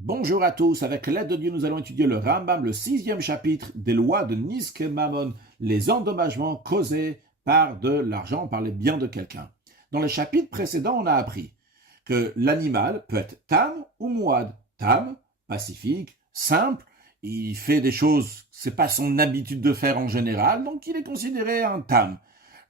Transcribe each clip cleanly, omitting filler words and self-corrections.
Bonjour à tous, avec l'aide de Dieu, nous allons étudier le Rambam, le 6e chapitre des lois de Niske Mammon, les endommagements causés par de l'argent, par les biens de quelqu'un. Dans le chapitre précédent, on a appris que l'animal peut être tam ou mouad. Tam, pacifique, simple, il fait des choses, c'est pas son habitude de faire en général, donc il est considéré un tam.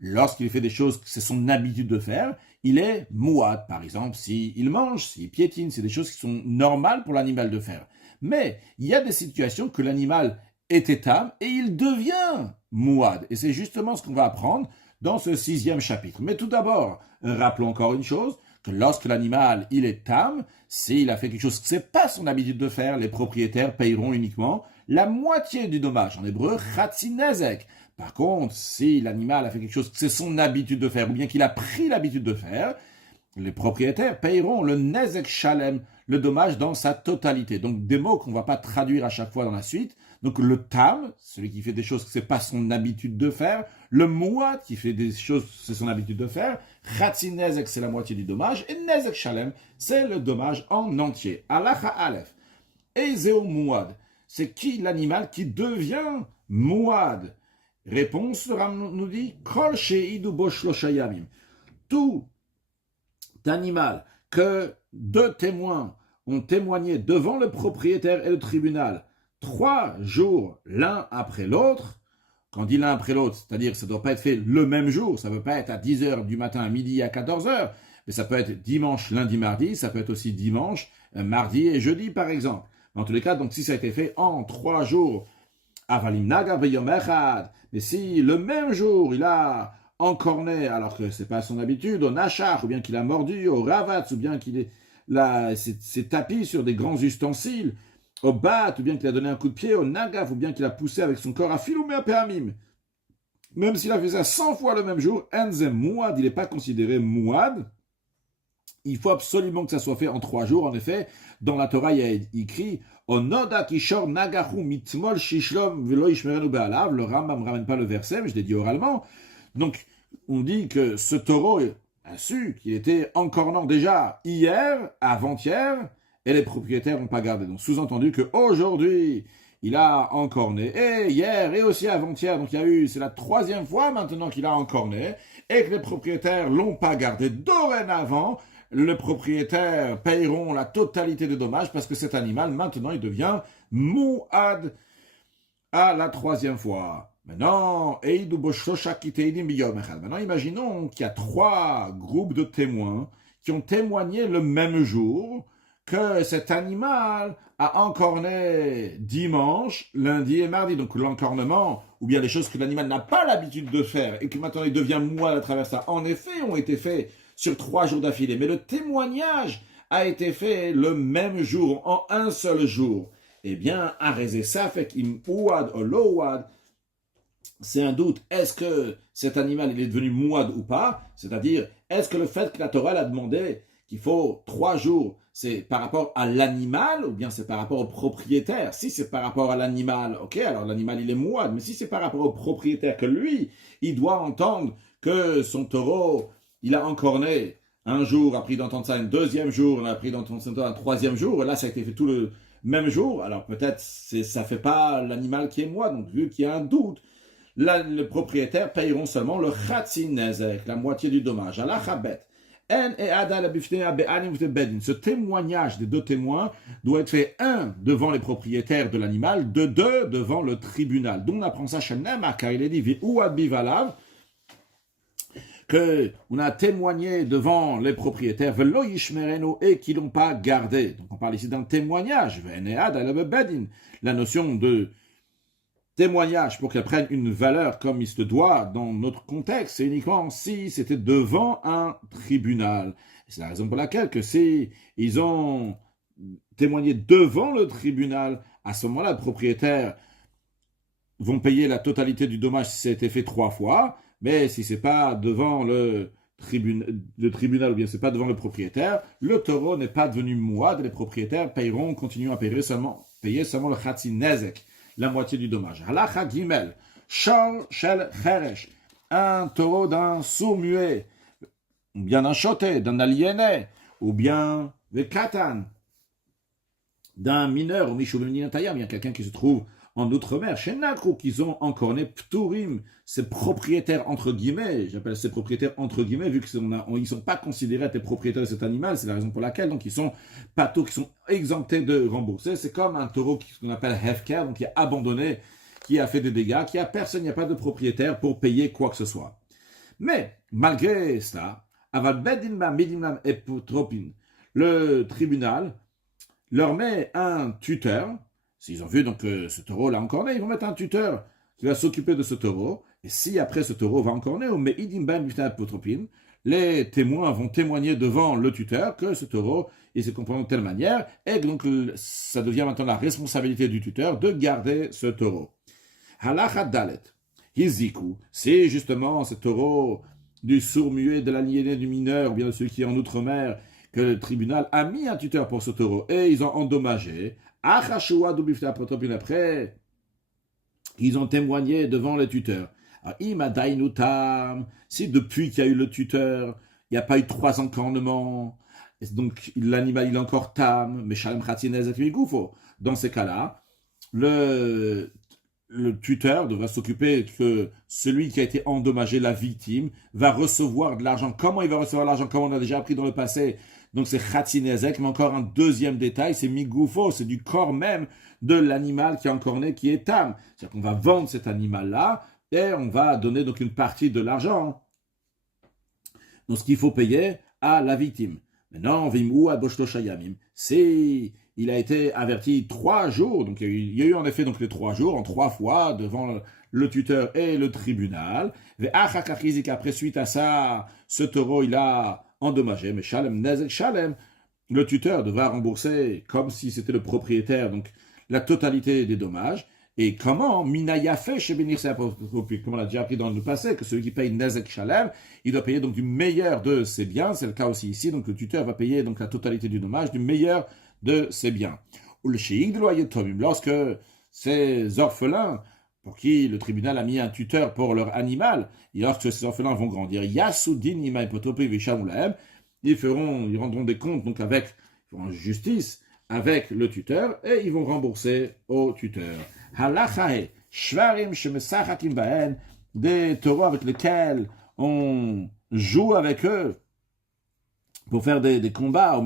Lorsqu'il fait des choses que c'est son habitude de faire, il est mouad, par exemple, s'il mange, s'il piétine, c'est des choses qui sont normales pour l'animal de faire. Mais il y a des situations que l'animal est étam et il devient mouad. Et c'est justement ce qu'on va apprendre dans ce 6e chapitre. Mais tout d'abord, rappelons encore une chose, que lorsque l'animal il est tam, s'il a fait quelque chose que c'est pas son habitude de faire, les propriétaires payeront uniquement la moitié du dommage. En hébreu, chatzinezek. Par contre, si l'animal a fait quelque chose que c'est son habitude de faire, ou bien qu'il a pris l'habitude de faire, les propriétaires payeront le nezek shalem, le dommage dans sa totalité. Donc des mots qu'on ne va pas traduire à chaque fois dans la suite. Donc le tam, celui qui fait des choses que c'est pas son habitude de faire, le mouad qui fait des choses que c'est son habitude de faire, chatzi nezek c'est la moitié du dommage, et nezek shalem c'est le dommage en entier. Alacha alef. Ezeo mouad, c'est qui l'animal qui devient mouad? Réponse, le Ram nous dit, Kol she'idu bo shlosha yamim. Tout animal que deux témoins ont témoigné devant le propriétaire et le tribunal 3 jours l'un après l'autre, quand on dit l'un après l'autre, c'est-à-dire que ça ne doit pas être fait le même jour, ça ne peut pas être à 10h du matin, à midi, à 14h, mais ça peut être dimanche, lundi, mardi, ça peut être aussi dimanche, mardi et jeudi par exemple. Mais en tous les cas, donc si ça a été fait en 3 jours, Avalim naga veyom echad. Mais si le même jour il a encorné, alors que c'est pas son habitude, au nachar, ou bien qu'il a mordu, au ravatz, ou bien qu'il s'est tapis sur des grands ustensiles, au bat, ou bien qu'il a donné un coup de pied, au nagaf, ou bien qu'il a poussé avec son corps à filoumé à péamim. Même s'il a fait ça 100 fois le même jour, enzem mouad, il n'est pas considéré mouad. Il faut absolument que ça soit fait en 3 jours. En effet, dans la Torah, il y a écrit Onoda kishor nagahu mitmol shishlom velo ishmerenu be'alav. Le Rambam ne ramène pas le verset, mais je l'ai dit oralement. Donc, on dit que ce taureau a su qu'il était encornant déjà hier, avant-hier, et les propriétaires n'ont pas gardé. Donc, sous-entendu qu'aujourd'hui, il a encorné, et hier, et aussi avant-hier. Donc, c'est la 3e fois maintenant qu'il a encorné, et que les propriétaires l'ont pas gardé. Dorénavant, le propriétaire payeront la totalité des dommages parce que cet animal, maintenant, il devient mouad à la 3e fois. Maintenant, imaginons qu'il y a 3 groupes de témoins qui ont témoigné le même jour que cet animal a encorné dimanche, lundi et mardi. Donc l'encornement, ou bien les choses que l'animal n'a pas l'habitude de faire et que maintenant il devient mouad à travers ça, en effet, ont été faits sur 3 jours d'affilée. Mais le témoignage a été fait le même jour, en un seul jour. Eh bien, arrêtez ça, fait qu'il ouad ou loouad, c'est un doute. Est-ce que cet animal il est devenu mouad ou pas? C'est-à-dire, est-ce que le fait que la Torah l'a demandé qu'il faut 3 jours, c'est par rapport à l'animal ou bien c'est par rapport au propriétaire? Si c'est par rapport à l'animal, ok, alors l'animal il est mouad. Mais si c'est par rapport au propriétaire, que lui, il doit entendre que son taureau, il a encorné un jour, a pris d'entendre ça un 2e jour, on a pris d'entendre ça un 3e jour, et là ça a été fait tout le même jour, alors peut-être ça fait pas l'animal qui est mouad, donc vu qu'il y a un doute, le propriétaire payeront seulement le chatzin nezek, la moitié du dommage. Ce témoignage des 2 témoins doit être fait 1 devant les propriétaires de l'animal, 2 devant le tribunal. Donc on apprend ça chez Nema, car il est dit Vi'uad bivalav, qu'on a témoigné devant les propriétaires velo yishmerenu et qu'ils n'ont pas gardé. Donc on parle ici d'un témoignage. La notion de témoignage pour qu'elle prenne une valeur comme il se doit dans notre contexte, c'est uniquement si c'était devant un tribunal. C'est la raison pour laquelle que si ils ont témoigné devant le tribunal, à ce moment-là, le propriétaire vont payer la totalité du dommage si ça a été fait 3 fois, mais si c'est pas devant le tribunal ou bien c'est pas devant le propriétaire, le taureau n'est pas devenu mouad, les propriétaires continueront à payer seulement le chatzi nezek, la moitié du dommage. Halacha gimel, shor shel cheresh, un taureau d'un sourd-muet, ou bien d'un choté, d'un aliéné, ou bien le katan, d'un mineur, ou Mishubim Ninatayam, il y a quelqu'un qui se trouve en outre-mer, chez Nakru, qu'ils ont encore né Pturim, ces propriétaires entre guillemets, j'appelle ces propriétaires entre guillemets, vu qu'ils ne sont pas considérés être les propriétaires de cet animal, c'est la raison pour laquelle, donc ils sont pato, qui sont exemptés de rembourser. C'est comme un taureau qu'on appelle Hefker, donc qui est abandonné, qui a fait des dégâts, qui a personne, il n'y a pas de propriétaire pour payer quoi que ce soit. Mais, malgré cela, Aval Bedinma Midinam Epotropin, le tribunal leur met un tuteur. S'ils ont vu donc ce taureau là encore né, ils vont mettre un tuteur qui va s'occuper de ce taureau. Et si après ce taureau va encore né, les témoins vont témoigner devant le tuteur que ce taureau il se comporte de telle manière, et donc ça devient maintenant la responsabilité du tuteur de garder ce taureau. Halakha Dalet, Hiziku, c'est justement ce taureau du sourd-muet, de l'aliéné, du mineur, ou bien de celui qui est en outre-mer, que le tribunal a mis un tuteur pour ce taureau, et ils ont endommagé. Après, ils ont témoigné devant les tuteurs. Si depuis qu'il y a eu le tuteur, il n'y a pas eu 3 encornements, donc l'animal il est encore tam, mais dans ces cas-là, le tuteur devra s'occuper que celui qui a été endommagé, la victime, va recevoir de l'argent. Comment il va recevoir l'argent? Comme on a déjà appris dans le passé. Donc c'est Khatsinezek, mais encore un deuxième détail, c'est Migoufo, c'est du corps même de l'animal qui est encore né, qui est tam. C'est-à-dire qu'on va vendre cet animal-là et on va donner donc une partie de l'argent. Donc ce qu'il faut payer à la victime. Maintenant, Vimou Aboshto Shayamim, c'est il a été averti 3 jours, donc il y a eu en effet donc les 3 jours, en 3 fois, devant le tuteur et le tribunal. Après, suite à ça, ce taureau, il a endommagé, mais Shalem Nezek Shalem, le tuteur devra rembourser, comme si c'était le propriétaire, donc la totalité des dommages. Et comment Minaya fait chez Benir, comme on l'a déjà appris dans le passé, que celui qui paye Nezek Shalem, il doit payer donc du meilleur de ses biens, c'est le cas aussi ici, donc le tuteur va payer donc la totalité du dommage, du meilleur de ses biens. Ou le Sheikh de Loyetomim, lorsque ces orphelins, pour qui le tribunal a mis un tuteur pour leur animal, et lorsque ces orphelins vont grandir, Yasudin Imaï Potopi Vishamulaem, ils rendront des comptes donc ils feront justice avec le tuteur et ils vont rembourser au tuteur. Halachae, Shvarim Shemesachakim Baen, des taureaux avec lesquels on joue avec eux pour faire des combats.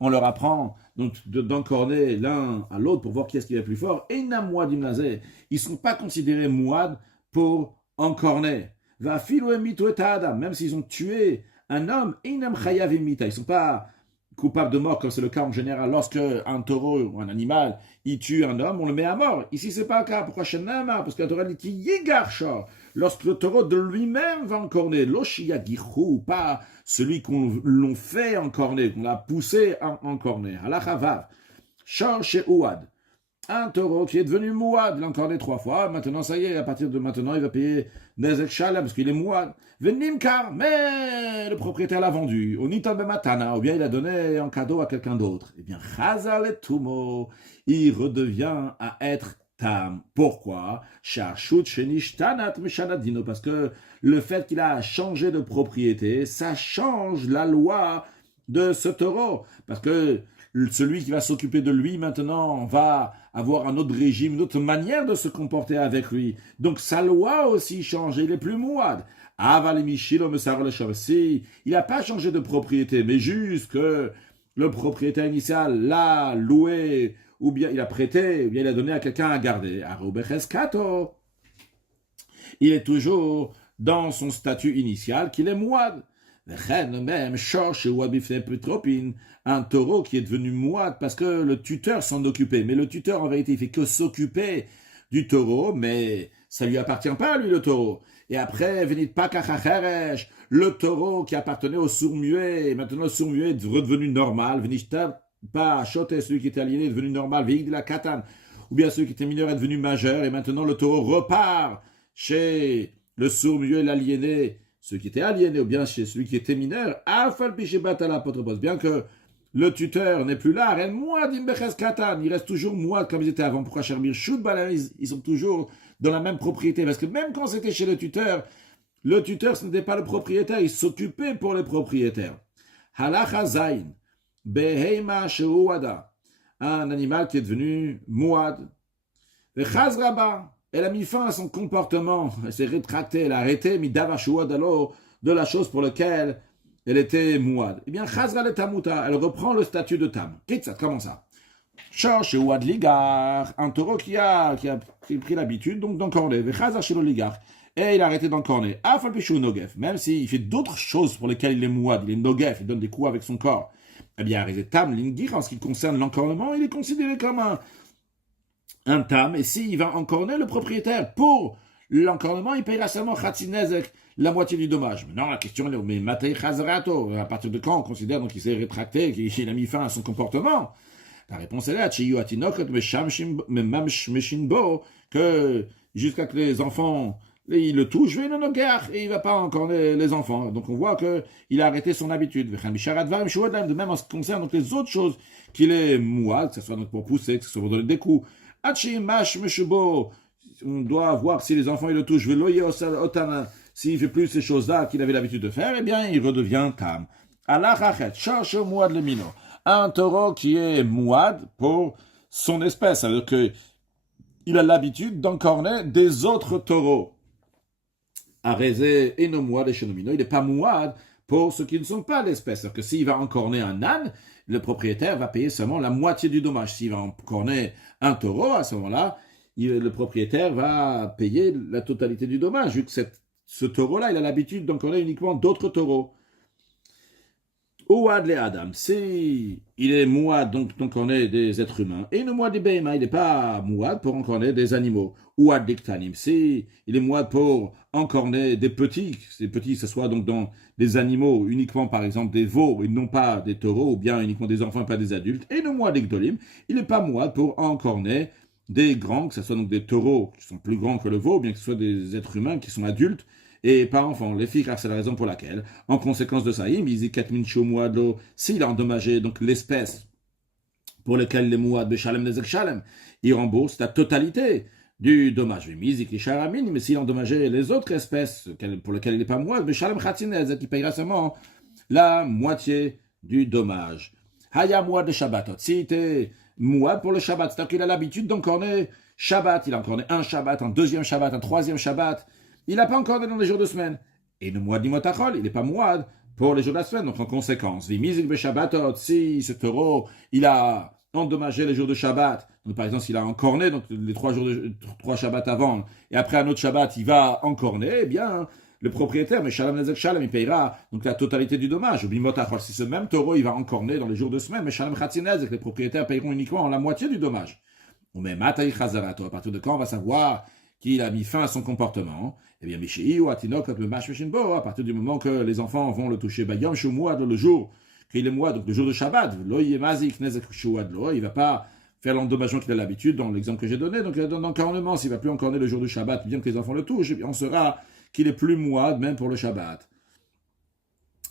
On leur apprend donc d'encorner l'un à l'autre pour voir qui est-ce qui est le plus fort. Et ils ne sont pas considérés mouad pour encorner. Même s'ils ont tué un homme, ils ne sont pas coupable de mort, comme c'est le cas en général, lorsque un taureau ou un animal, il tue un homme, on le met à mort. Ici, c'est pas le cas. Pourquoi Shenama? Parce que la Torah dit qu'il yigarcha. Lorsque le taureau de lui-même va encorner, l'oshiyagichu, pas celui qu'on l'on fait encorner, qu'on l'a poussé à encorner. Halachavav. Shor Ouad. Un taureau qui est devenu mouad, il l'a encorné 3 fois, maintenant ça y est, à partir de maintenant, il va payer Nezek Shalem parce qu'il est mouad. Venimkar, mais le propriétaire l'a vendu, ou Nitan Bematana, ou bien il a donné en cadeau à quelqu'un d'autre. Eh bien, Chazal et Tumo, il redevient à être tam. Pourquoi? Charchut Shenishtanat Meshanadino, parce que le fait qu'il a changé de propriété, ça change la loi de ce taureau, parce que celui qui va s'occuper de lui maintenant va avoir un autre régime, une autre manière de se comporter avec lui. Donc sa loi aussi change, il est plus mouad. Il n'a pas changé de propriété, mais juste que le propriétaire initial l'a loué, ou bien il a prêté, ou bien il a donné à quelqu'un à garder. Il est toujours dans son statut initial qu'il est mouad. Même un taureau qui est devenu mouad parce que le tuteur s'en occupait. Mais le tuteur, en vérité, il fait que s'occuper du taureau, mais ça lui appartient pas, lui, le taureau. Et après, le taureau qui appartenait au sourd-muet, maintenant le sourd-muet est redevenu normal, pas choter celui qui était aliéné est devenu normal, de la katane, ou bien celui qui était mineur est devenu majeur, et maintenant le taureau repart chez le sourd-muet, l'aliéné, ceux qui étaient aliénés, ou bien chez celui qui était mineur, bien que le tuteur n'est plus là, il reste toujours moi comme ils étaient avant. Pourquoi Sherbir ils sont toujours dans la même propriété, parce que même quand c'était chez le tuteur, ce n'était pas le propriétaire, il s'occupait pour les propriétaires. Halacha Zayin, Beheima sheuada, un animal qui est devenu mouad. Vechazraba, elle a mis fin à son comportement, elle s'est rétractée, elle a arrêté, midava sheuadalo, de la chose pour laquelle elle était mouad. Eh bien, chazra le tamuta, elle reprend le statut de tam. Qu'est-ce comment ça? Cherche ouad ligar, un taureau qui a pris l'habitude donc d'encorner. Vechazar shelo ligar. Et il a arrêté d'encorner. Afal pichou nogef. Même s'il fait d'autres choses pour lesquelles il est mouad, il est nogef, il donne des coups avec son corps. Eh bien, tam lingir, en ce qui concerne l'encornement, il est considéré comme un tam. Et s'il va encorner le propriétaire pour l'encornement, il payera seulement khatzinezek, la moitié du dommage. Maintenant, la question est, mais matei chazrato, à partir de quand on considère donc qu'il s'est rétracté, qu'il a mis fin à son comportement? La réponse est là, que jusqu'à que les enfants, ils le touchent, et il ne va pas encore les enfants. Donc on voit qu'il a arrêté son habitude. De même en ce qui concerne donc les autres choses qu'il est mouad, que ce soit donc pour pousser, que ce soit pour donner des coups. On doit voir si les enfants ils le touchent, s'il fait plus ces choses-là qu'il avait l'habitude de faire, eh bien il redevient tam. Allah cherche mouad le mino. Un taureau qui est mouad pour son espèce, c'est-à-dire qu'il a l'habitude d'encorner des autres taureaux. Arésé et non mouad et chenomino, il n'est pas mouad pour ceux qui ne sont pas l'espèce. C'est-à-dire que s'il va encorner un âne, le propriétaire va payer seulement la moitié du dommage. S'il va encorner un taureau, à ce moment-là, le propriétaire va payer la totalité du dommage, vu que ce taureau-là, il a l'habitude d'encorner uniquement d'autres taureaux. Ouad le Adam, si il est mouad, donc on est des êtres humains, et le mouad des béma, il n'est pas mouad pour encorner des animaux. Ouad diktanim, si il est mouad pour encorner des petits, ces petits, ce soit donc dans des animaux, uniquement par exemple des veaux, et non pas des taureaux, ou bien uniquement des enfants, pas des adultes, et le mouad dikdolim, il n'est pas mouad pour encorner des grands, que ce soit donc des taureaux qui sont plus grands que le veau, ou bien que ce soit des êtres humains qui sont adultes, et pas enfant. Les filles, car c'est la raison pour laquelle, en conséquence de ça, s'il a endommagé donc l'espèce pour laquelle les mouad beshalem nezek shalem, il rembourse la totalité du dommage. Mais s'il a endommagé les autres espèces pour lesquelles il n'est pas mouad beshalem khatzinezek, il payera seulement la moitié du dommage. Haya mouad de Shabbatot. Si t'es mouad pour le Shabbat, c'est-à-dire qu'il a l'habitude d'encorner Shabbat, il a encorné un Shabbat, un deuxième Shabbat, un troisième Shabbat. Il n'a pas encore dans les jours de semaine. Et le mouad dimotachol, il n'est pas mouad pour les jours de la semaine. Donc en conséquence, si ce taureau, il a endommagé les jours de Shabbat, donc par exemple s'il a encorné donc les 3 Shabbats avant, et après un autre Shabbat, il va encorner, eh bien le propriétaire, mais Shalom Nezek Shalom, il payera donc la totalité du dommage. Si ce même taureau, il va encorner dans les jours de semaine, mais Shalom Khatzinezek, les propriétaires payeront uniquement la moitié du dommage. Mais Mataï Chazarato, à partir de quand on va savoir qu'il a mis fin à son comportement? Eh bien, à partir du moment que les enfants vont le toucher, Yom Shumuad, le jour qu'il est mouad, donc le jour de Shabbat, il ne va pas faire l'endommagement qu'il a l'habitude, dans l'exemple que j'ai donné, donc dans l'encornement, s'il ne va plus encorner le jour de Shabbat, bien que les enfants le touchent, on saura qu'il est plus mouad, même pour le Shabbat.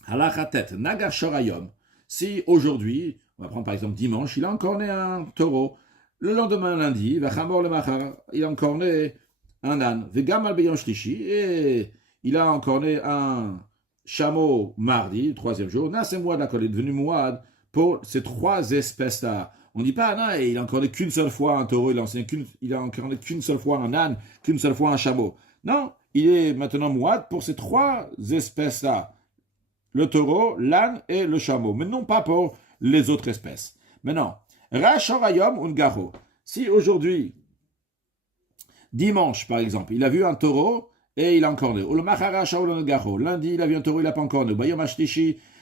Halachatet, Nagar Shorayom, si aujourd'hui, on va prendre par exemple dimanche, il a encorné un taureau, le lendemain lundi, Vachamor le Machar, il a encorné un âne, Vegamal Beyon Shlishi, et il a encorné un chameau mardi, le 3e jour, Nas et Mouad, il est devenu Mouad pour ces 3 espèces-là. On ne dit pas, non, il a encorné qu'une seule fois un taureau, il a encorné qu'une seule fois un âne, qu'une seule fois un chameau. Non, il est maintenant Mouad pour ces 3 espèces-là. Le taureau, l'âne et le chameau, mais non pas pour les autres espèces. Maintenant, Rachorayom Ungaro. Si aujourd'hui, dimanche, par exemple, il a vu un taureau et il a encorné. Lundi, il a vu un taureau, il n'a pas encorné.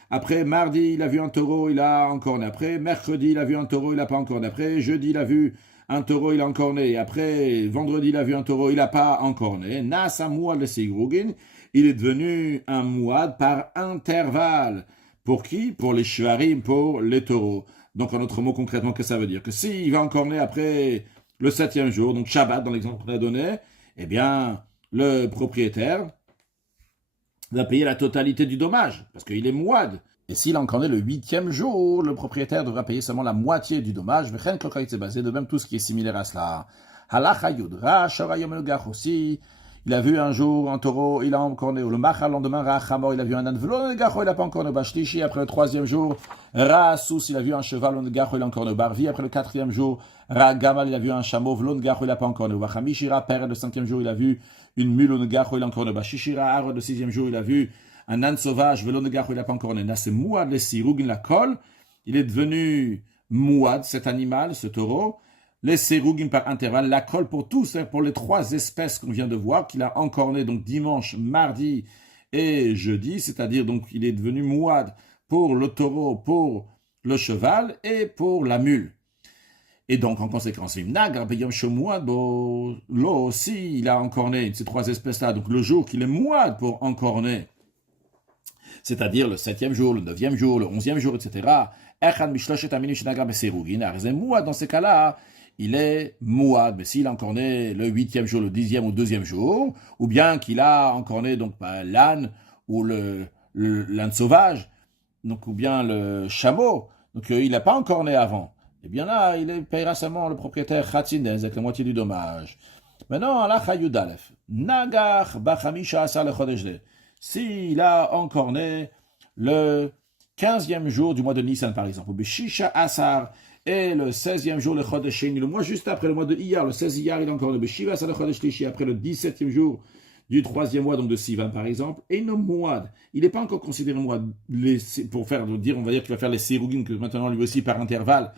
Après, mardi, il a vu un taureau, il a encorné. Après, mercredi, il a vu un taureau, il n'a pas encorné. Après, jeudi, il a vu un taureau, il a encorné. Après, vendredi, il a vu un taureau, il n'a pas encorné. Nasa mouad le sigrugin, il est devenu un mouad par intervalle. Pour qui? Pour les shvarim, pour les taureaux. Donc, en autre mot, concrètement, qu'est-ce que ça veut dire? Que s'il va encorner après le 7e jour, donc Shabbat, dans l'exemple qu'on a donné, eh bien, le propriétaire va payer la totalité du dommage, parce qu'il est mouad. Et s'il a encorné le 8e jour, le propriétaire devra payer seulement la moitié du dommage. De même tout ce qui est similaire à cela. Halacha Yudra, Shorayom el Gach aussi, il a vu un jour un taureau, il a encorné, ou le machal, le lendemain, Rachamor, il a vu un âne, Velo Negacho, il n'a pas encorné, Bashlishi, après le troisième jour, Rasous, il a vu un cheval, le Negacho, il a encorné, Barvi, après le quatrième jour, Ragamal, il a vu un chameau, Velo Negacho, il n'a pas encorné, Vachamishira, Père, le cinquième jour, il a vu une mule, le Negacho, il a encorné, Bashishira, Ar, le sixième jour, il a vu un âne sauvage, Velo Negacho, il n'a pas encorné, Nasse Mouad, les Sirugin, la colle, il est devenu Mouad, cet animal, ce taureau, les sérugim par intervalle, la colle pour tous, pour les trois espèces qu'on vient de voir, qu'il a encorné donc dimanche, mardi et jeudi, c'est-à-dire donc il est devenu mouad pour le taureau, pour le cheval et pour la mule. Et donc en conséquence, il a encorné ces trois espèces-là, donc le jour qu'il est mouad pour encorner, c'est-à-dire le 7e jour, le 9e jour, le 11e jour, etc. Dans ces cas-là, il est mouad, mais s'il a encorné le 8e jour, le 10e ou 2e jour, ou bien qu'il a encorné donc l'âne ou l'âne sauvage, donc, ou bien le chameau, donc il n'a pas encorné avant, eh bien là, il payera seulement le propriétaire Khatzinez avec la moitié du dommage. Maintenant, Allah Chayudalef, Nagar Bachamisha Asar le Chodeshde, s'il a encorné le 15e jour du mois de Nissan par exemple, ou Beshisha Asar, et le 16e jour, le Chodesh Sheni, le mois juste après le mois de Iyar, le 16 Iyar, il a encore le Beshiva, ça le Chodesh Lishi, après le 17e jour du 3e mois, donc de Sivan par exemple, et non Mouad. Il n'est pas encore considéré Mouad, pour faire, on va dire qu'il va faire les Sirugin, que maintenant lui aussi par intervalle,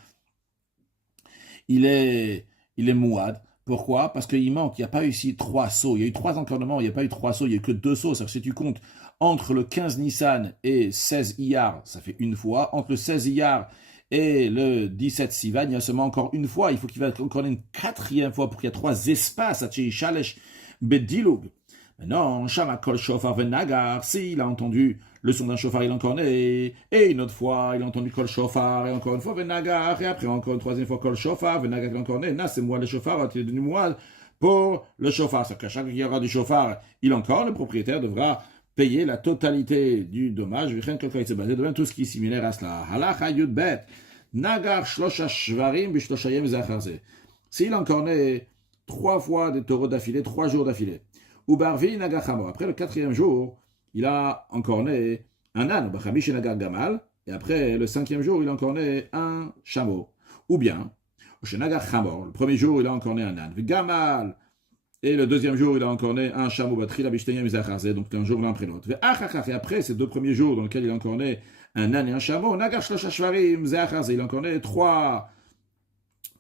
il est Mouad. Pourquoi? Parce qu'il manque, il n'y a pas eu ici 3 sauts, il y a eu 3 encornements, il n'y a pas eu 3 sauts, il n'y a eu que 2 sauts, c'est-à-dire que si tu comptes entre le 15 Nissan et 16 Iyar, ça fait une fois, entre le 16 Iyar et le 17 Sivan, il y a seulement encore une fois. Il faut qu'il va encore une 4e fois pour qu'il y ait 3 espaces à Shalesh Bedilug. Maintenant, Shama Kol Shofar Venagar, s'il a entendu le son d'un chauffard, il a encorné, et une autre fois, il a entendu Kol Shofar, et encore une fois Venagar, et après encore une 3e fois Kol Shofar, Venagar, il a encorné. Là, c'est moi le chauffard, il est devenu moi pour le chauffard. C'est-à-dire qu'à chaque fois qu'il y aura du chauffard, il encore, le propriétaire devra payer la totalité du dommage, de même tout ce qui est similaire à cela. Halacha Yudbet, Nagar Shlosha Shvarim Bishloshayem Zacharze. S'il a encorné 3 fois des taureaux d'affilée, 3 jours d'affilée. Ou Barvi Nagar Chamor. Après le 4e jour, il a encorné un âne, Bachamish Nagar Gamal. Et après le 5e jour, il a encorné un chameau. Ou bien, chez Nagar Chamor, le 1er jour, il a encorné un âne. Gamal. Et le 2e jour, il a encorné un chameau, donc un jour l'un après l'autre. Et après ces 2 premiers jours dans lesquels il a encorné un âne et un chameau, il a encorné 3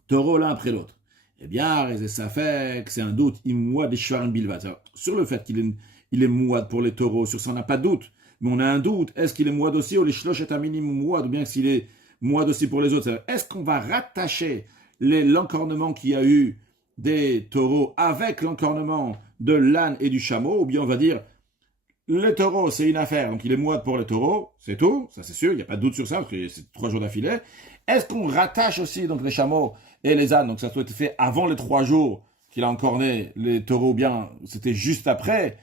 taureaux l'un après l'autre. Eh bien, ça fait que c'est un doute, sur le fait qu'il est mouad pour les taureaux, sur ça on n'a pas de doute, mais on a un doute, est-ce qu'il est mouad aussi, ou les shloshet aminim mouad, ou bien s'il est mouad aussi pour les autres. Est-ce qu'on va rattacher l'encornement qu'il y a eu des taureaux avec l'encornement de l'âne et du chameau, ou bien on va dire, les taureaux, c'est une affaire, donc il est mouad pour les taureaux, c'est tout, ça c'est sûr, il n'y a pas de doute sur ça, parce que c'est 3 jours d'affilée. Est-ce qu'on rattache aussi donc les chameaux et les ânes, donc ça doit être fait avant les 3 jours qu'il a encorné les taureaux, bien, c'était juste après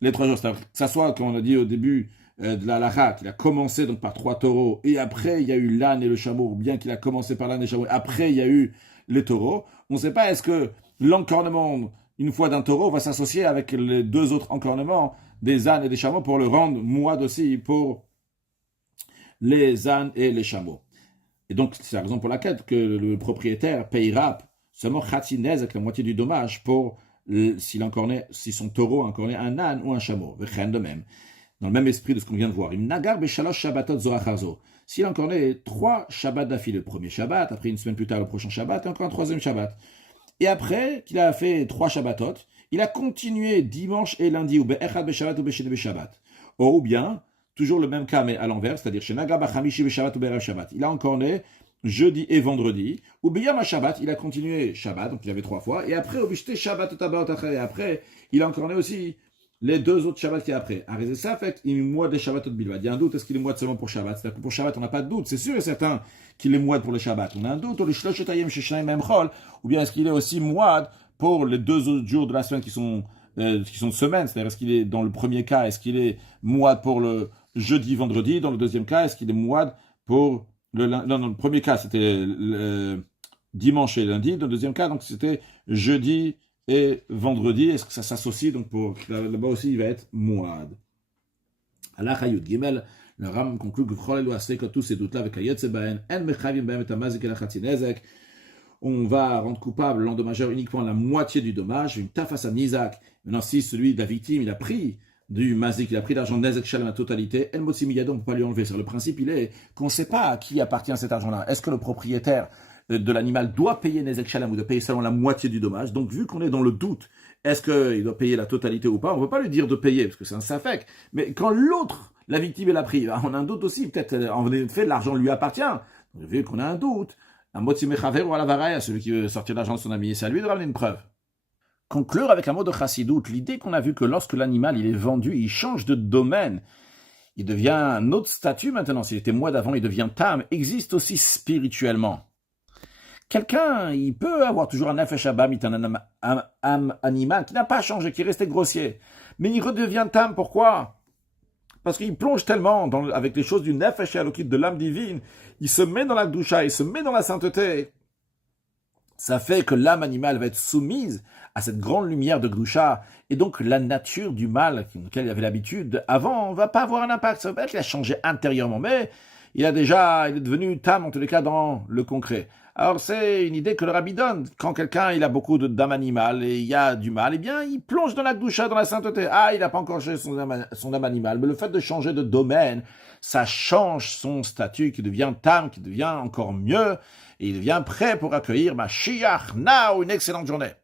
les 3 jours, c'est-à-dire que ça soit, comme on a dit au début de la halakha, qu'il a commencé donc par 3 taureaux, et après il y a eu l'âne et le chameau, ou bien qu'il a commencé par l'âne et le chameau, et après il y a eu les taureaux, on ne sait pas, est-ce que l'encornement, une fois d'un taureau, va s'associer avec les 2 autres encornements des ânes et des chameaux pour le rendre mouad aussi pour les ânes et les chameaux. Et donc, c'est la raison pour laquelle que le propriétaire payera seulement khatzinez avec la moitié du dommage pour si son taureau a encorné un âne ou un chameau. De même. Dans le même esprit de ce qu'on vient de voir. S'il a encorné 3 shabbats d'affilée, le premier shabbat, après une semaine plus tard le prochain shabbat, et encore un 3e shabbat. Et après qu'il a fait 3 shabbatot, il a continué dimanche et lundi, ou be'echad be'shabbat ou be'sheni be'shabbat. Ou bien, toujours le même cas, mais à l'envers, c'est-à-dire shenaga b'chamishi be'shabbat ou be'erev shabbat. Il a encorné jeudi et vendredi, ou b'yam shabbat, il a continué shabbat, donc il avait 3 fois, et après, au b'shte shabbat tabaot après, après, il a encorné aussi les 2 autres shabbats qui est après. Arrêtez ça, fait il est mois des shabbatot bilvad. Il y a un doute, est-ce qu'il est mois seulement pour shabbat? C'est-à-dire que pour shabbat, on n'a pas de doute, c'est sûr et certain qu'il est mois pour le shabbat. On a un doute, ou bien est-ce qu'il est aussi mois pour les 2 autres jours de la semaine qui sont semaines, c'est-à-dire est-ce qu'il est dans le premier cas, est-ce qu'il est mois pour le jeudi, vendredi, dans le deuxième cas, est-ce qu'il est mois pour dans le premier cas, c'était le dimanche et lundi, dans le deuxième cas, donc c'était jeudi et vendredi, est-ce que ça s'associe? Donc là-bas aussi, il va être Mouad. Allah Hayud Gimel, le Ram conclut que tous ces doutes-là avec Ayet Baen, En Mechavim Baem et Amazik et la Khatinezek. On va rendre coupable l'endommageur uniquement la moitié du dommage, une tafas à Nizak. Maintenant, si celui de la victime, il a pris du mazik, il a pris l'argent Nezek Shalem la totalité, El Motsi Miyado, on ne peut pas lui enlever. Le principe, il est qu'on ne sait pas à qui appartient cet argent-là. Est-ce que le propriétaire de l'animal doit payer Nezek Shalem ou doit payer seulement la moitié du dommage? Donc, vu qu'on est dans le doute, est-ce qu'il doit payer la totalité ou pas? On ne peut pas lui dire de payer, parce que c'est un safek. Mais quand l'autre, la victime, elle a pris, on a un doute aussi. Peut-être, en fait, l'argent lui appartient. Donc, vu qu'on a un doute, un motzi mechaver ou à la varaille, à celui qui veut sortir l'argent de son ami, c'est à lui de ramener une preuve. Conclure avec un mot de chassidoute, l'idée qu'on a vu que lorsque l'animal il est vendu, il change de domaine, il devient un autre statut maintenant. S'il était moi d'avant, il devient tam, existe aussi spirituellement. Quelqu'un, il peut avoir toujours un nefesh abam, un animal qui n'a pas changé, qui est resté grossier, mais il redevient tam. Pourquoi? Parce qu'il plonge tellement avec les choses du nefesh alokit, de l'âme divine, il se met dans la doucha, il se met dans la sainteté. Ça fait que l'âme animale va être soumise à cette grande lumière de doucha, et donc la nature du mal, auquel il avait l'habitude avant, ne va pas avoir un impact. Ça veut pas dire qu'il a changé intérieurement, mais il est devenu tam en tous les cas dans le concret. Alors c'est une idée que le rabbi donne. Quand quelqu'un il a beaucoup d'âme animale et il y a du mal, eh bien il plonge dans la doucha, dans la sainteté. Ah, il n'a pas encore changé son âme animale, mais le fait de changer de domaine, ça change son statut, qui devient tam, qui devient encore mieux, et il devient prêt pour accueillir Mashiach. Now, une excellente journée.